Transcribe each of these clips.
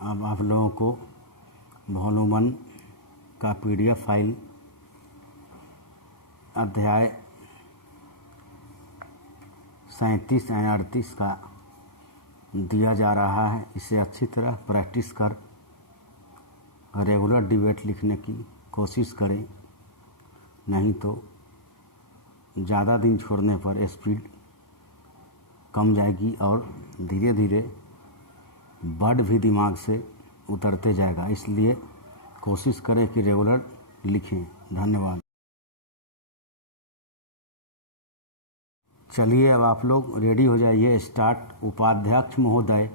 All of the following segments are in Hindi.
अब आप लोगों को वॉल्यूम 1 का PDF फाइल अध्याय 37 और 38 का दिया जा रहा है। इसे अच्छी तरह प्रैक्टिस कर रेगुलर डिबेट लिखने की कोशिश करें, नहीं तो ज़्यादा दिन छोड़ने पर स्पीड कम जाएगी और धीरे धीरे वर्ड भी दिमाग से उतरते जाएगा। इसलिए कोशिश करें कि रेगुलर लिखें। धन्यवाद। चलिए अब आप लोग रेडी हो जाइए। स्टार्ट। उपाध्यक्ष महोदय,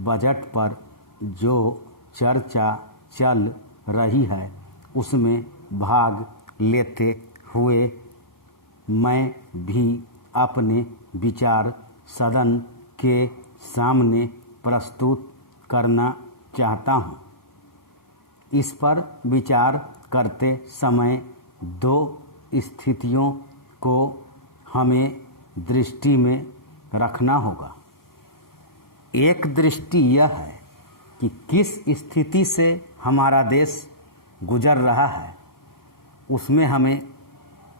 बजट पर जो चर्चा चल रही है उसमें भाग लेते हुए मैं भी अपने विचार सदन के सामने प्रस्तुत करना चाहता हूँ। इस पर विचार करते समय दो स्थितियों को हमें दृष्टि में रखना होगा। एक दृष्टि यह है कि किस स्थिति से हमारा देश गुजर रहा है, उसमें हमें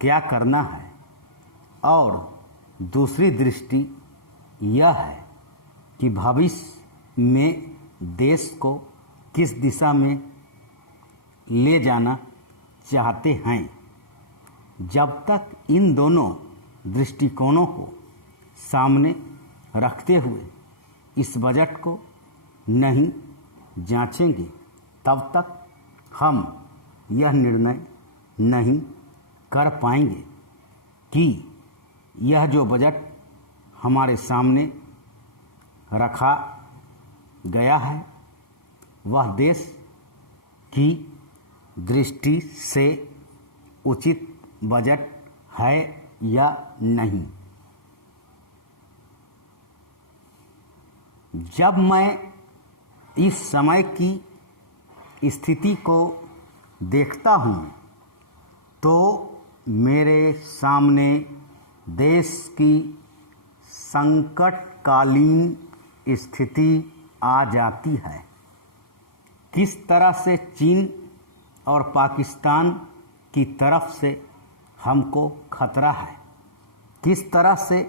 क्या करना है, और दूसरी दृष्टि यह है कि भविष्य में देश को किस दिशा में ले जाना चाहते हैं। जब तक इन दोनों दृष्टिकोणों को सामने रखते हुए इस बजट को नहीं जांचेंगे, तब तक हम यह निर्णय नहीं कर पाएंगे कि यह जो बजट हमारे सामने रखा गया है वह देश की दृष्टि से उचित बजट है या नहीं। जब मैं इस समय की स्थिति को देखता हूँ तो मेरे सामने देश की संकटकालीन स्थिति आ जाती है। किस तरह से चीन और पाकिस्तान की तरफ से हमको खतरा है, किस तरह से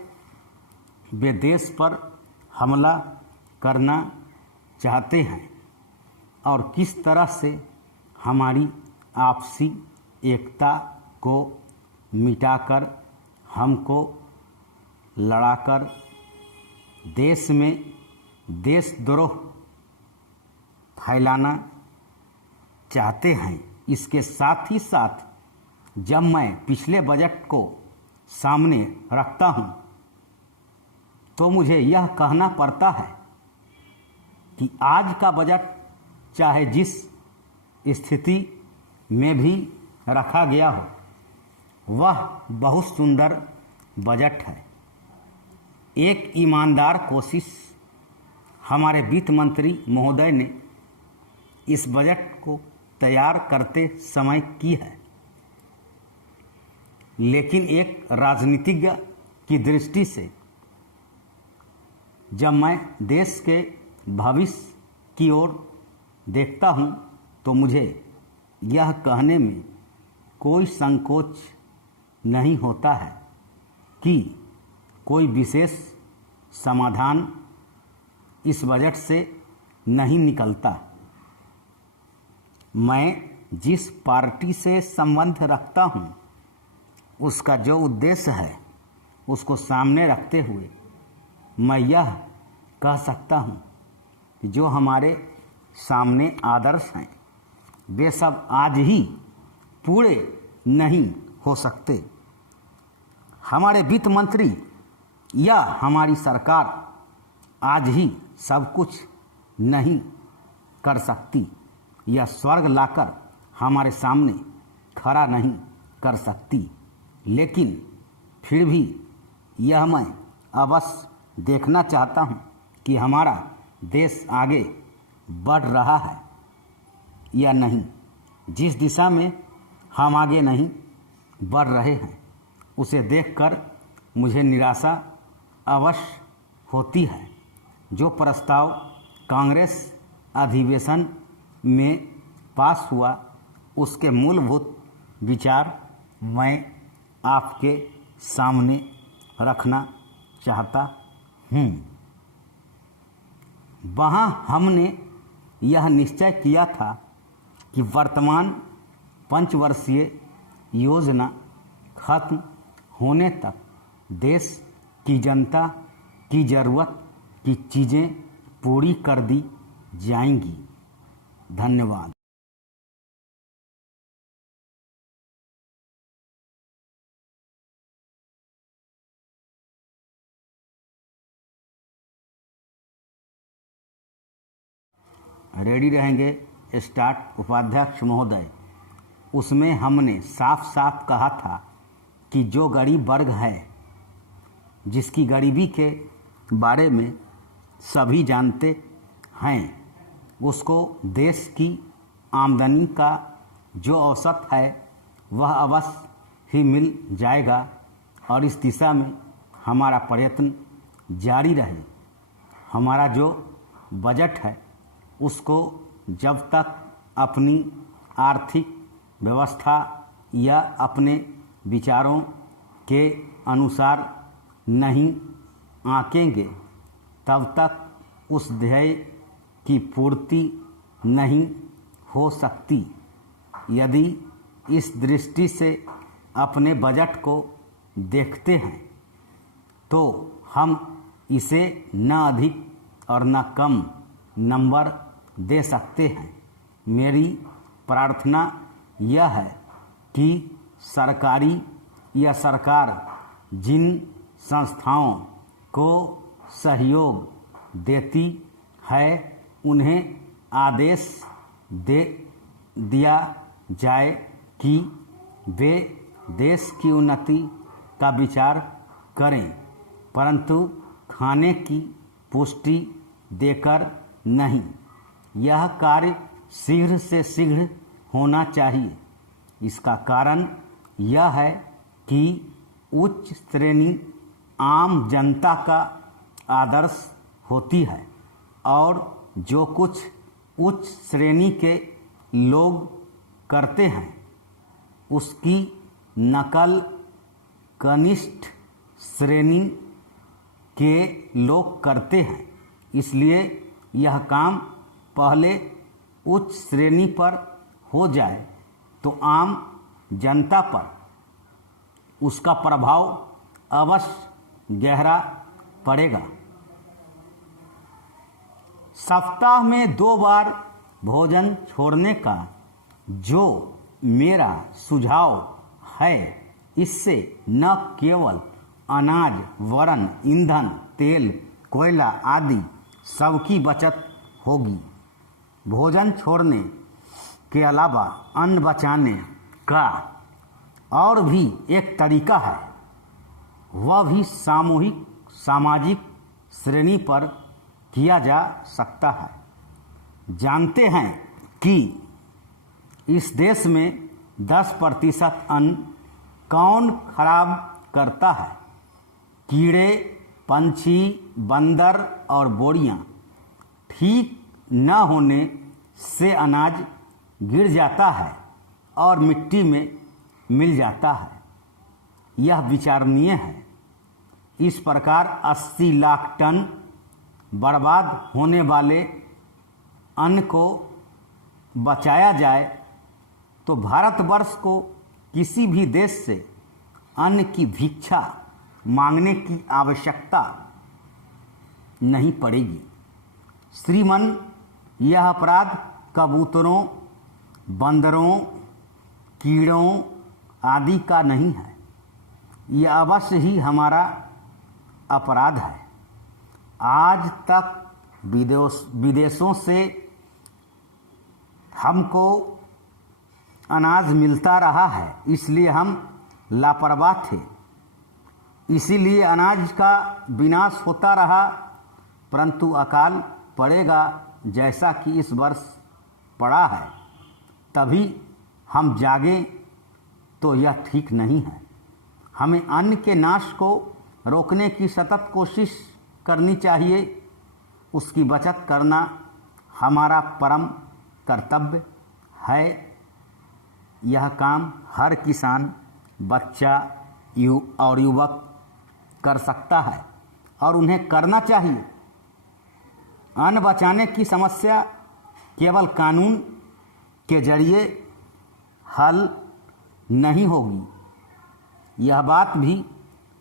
वे देश पर हमला करना चाहते हैं और किस तरह से हमारी आपसी एकता को मिटाकर हमको लड़ाकर देश में देशद्रोह फैलाना चाहते हैं। इसके साथ ही साथ जब मैं पिछले बजट को सामने रखता हूं तो मुझे यह कहना पड़ता है कि आज का बजट चाहे जिस स्थिति में भी रखा गया हो वह बहुत सुंदर बजट है। एक ईमानदार कोशिश हमारे वित्त मंत्री महोदय ने इस बजट को तैयार करते समय की है, लेकिन एक राजनीतिज्ञ की दृष्टि से जब मैं देश के भविष्य की ओर देखता हूं तो मुझे यह कहने में कोई संकोच नहीं होता है कि कोई विशेष समाधान इस बजट से नहीं निकलता। मैं जिस पार्टी से संबंध रखता हूं उसका जो उद्देश्य है उसको सामने रखते हुए मैं यह कह सकता हूं कि जो हमारे सामने आदर्श हैं वे सब आज ही पूरे नहीं हो सकते। हमारे वित्त मंत्री या हमारी सरकार आज ही सब कुछ नहीं कर सकती या स्वर्ग लाकर हमारे सामने खड़ा नहीं कर सकती, लेकिन फिर भी यह मैं अवश्य देखना चाहता हूं कि हमारा देश आगे बढ़ रहा है या नहीं। जिस दिशा में हम आगे नहीं बढ़ रहे हैं उसे देखकर मुझे निराशा अवश्य होती है। जो प्रस्ताव कांग्रेस अधिवेशन में पास हुआ, उसके मूलभूत विचार मैं आपके सामने रखना चाहता हूँ। वहाँ हमने यह निश्चय किया था कि वर्तमान पंचवर्षीय योजना खत्म होने तक देश की जनता की ज़रूरत की चीज़ें पूरी कर दी जाएंगी। धन्यवाद। रेडी रहेंगे? स्टार्ट। उपाध्यक्ष महोदय, उसमें हमने साफ साफ कहा था कि जो गरीब वर्ग है, जिसकी गरीबी के बारे में सभी जानते हैं, उसको देश की आमदनी का जो औसत है वह अवश्य ही मिल जाएगा और इस दिशा में हमारा प्रयत्न जारी रहे। हमारा जो बजट है उसको जब तक अपनी आर्थिक व्यवस्था या अपने विचारों के अनुसार नहीं आंकेंगे तब तक उस ध्येय की पूर्ति नहीं हो सकती। यदि इस दृष्टि से अपने बजट को देखते हैं तो हम इसे न अधिक और न कम नंबर दे सकते हैं। मेरी प्रार्थना यह है कि सरकारी या सरकार जिन संस्थाओं को सहयोग देती है उन्हें आदेश दे दिया जाए कि वे देश की उन्नति का विचार करें, परंतु खाने की पुष्टि देकर नहीं। यह कार्य शीघ्र से शीघ्र होना चाहिए। इसका कारण यह है कि उच्च श्रेणी आम जनता का आदर्श होती है और जो कुछ उच्च श्रेणी के लोग करते हैं उसकी नकल कनिष्ठ श्रेणी के लोग करते हैं। इसलिए यह काम पहले उच्च श्रेणी पर हो जाए तो आम जनता पर उसका प्रभाव अवश्य गहरा पड़ेगा। सप्ताह में 2 बार भोजन छोड़ने का जो मेरा सुझाव है, इससे न केवल अनाज, वरन ईंधन, तेल, कोयला आदि सबकी बचत होगी। भोजन छोड़ने के अलावा अन्न बचाने का और भी एक तरीका है, वह भी सामूहिक सामाजिक श्रेणी पर किया जा सकता है। जानते हैं कि इस देश में 10% अन्न कौन खराब करता है? कीड़े, पंछी, बंदर और बोरियां। ठीक न होने से अनाज गिर जाता है और मिट्टी में मिल जाता है। यह विचारणीय है। इस प्रकार 80 लाख टन बर्बाद होने वाले अन्न को बचाया जाए तो भारतवर्ष को किसी भी देश से अन्न की भिक्षा मांगने की आवश्यकता नहीं पड़ेगी। श्रीमान, यह अपराध कबूतरों, बंदरों, कीड़ों आदि का नहीं है। यह अवश्य ही हमारा अपराध है। आज तक विदेशों से हमको अनाज मिलता रहा है, इसलिए हम लापरवाह थे, इसीलिए अनाज का विनाश होता रहा। परंतु अकाल पड़ेगा जैसा कि इस वर्ष पड़ा है, तभी हम जागें तो यह ठीक नहीं है। हमें अन्न के नाश को रोकने की सतत कोशिश करनी चाहिए। उसकी बचत करना हमारा परम कर्तव्य है। यह काम हर किसान, बच्चा और युवक कर सकता है और उन्हें करना चाहिए। अन्न बचाने की समस्या केवल कानून के जरिए हल नहीं होगी। यह बात भी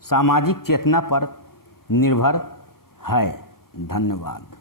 सामाजिक चेतना पर निर्भर है। धन्यवाद।